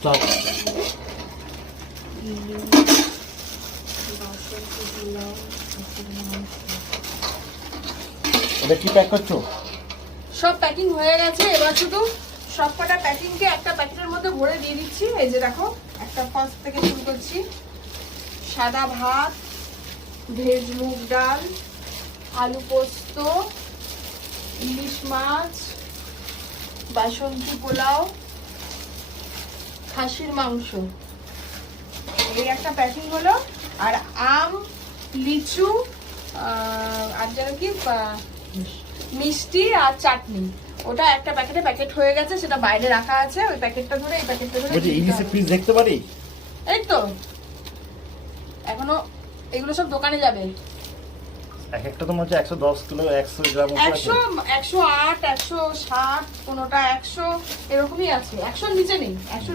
এটা কি প্যাক করছো? সব প্যাকিং হয়ে গেছে, এবার শুধু সবকটা প্যাকিংকে একটা প্যাকেটের মধ্যে ভরে দিয়ে দিচ্ছি। এই যে দেখো, একটা ফার্স্ট থেকে শুরু করছি। সাদা ভাত, ভেজ মুগ ডাল, আলু পোস্ত, ইলিশ মাছ, বাসন্তী পোলাও, খাসির মাংস, এই একটা প্যাকিং হলো। আর আম, লিচু, আর যেন কি মিষ্টি আর চাটনি, ওটা একটা প্যাকেট হয়ে গেছে, সেটা বাইরে রাখা আছে। ওই প্যাকেটটা ধরে এই প্যাকেটটা ধরে বলছি ইলিশের পিস দেখতে পারি? এই তো এখনো এগুলো সব দোকানে যাবে। এক একটা তো মনে হচ্ছে 110 কিলো 100 গ্রাম আছে। 100, 108, 160, কোনোটা 100 এরকমই আছে। 100 নিচে নেই, 100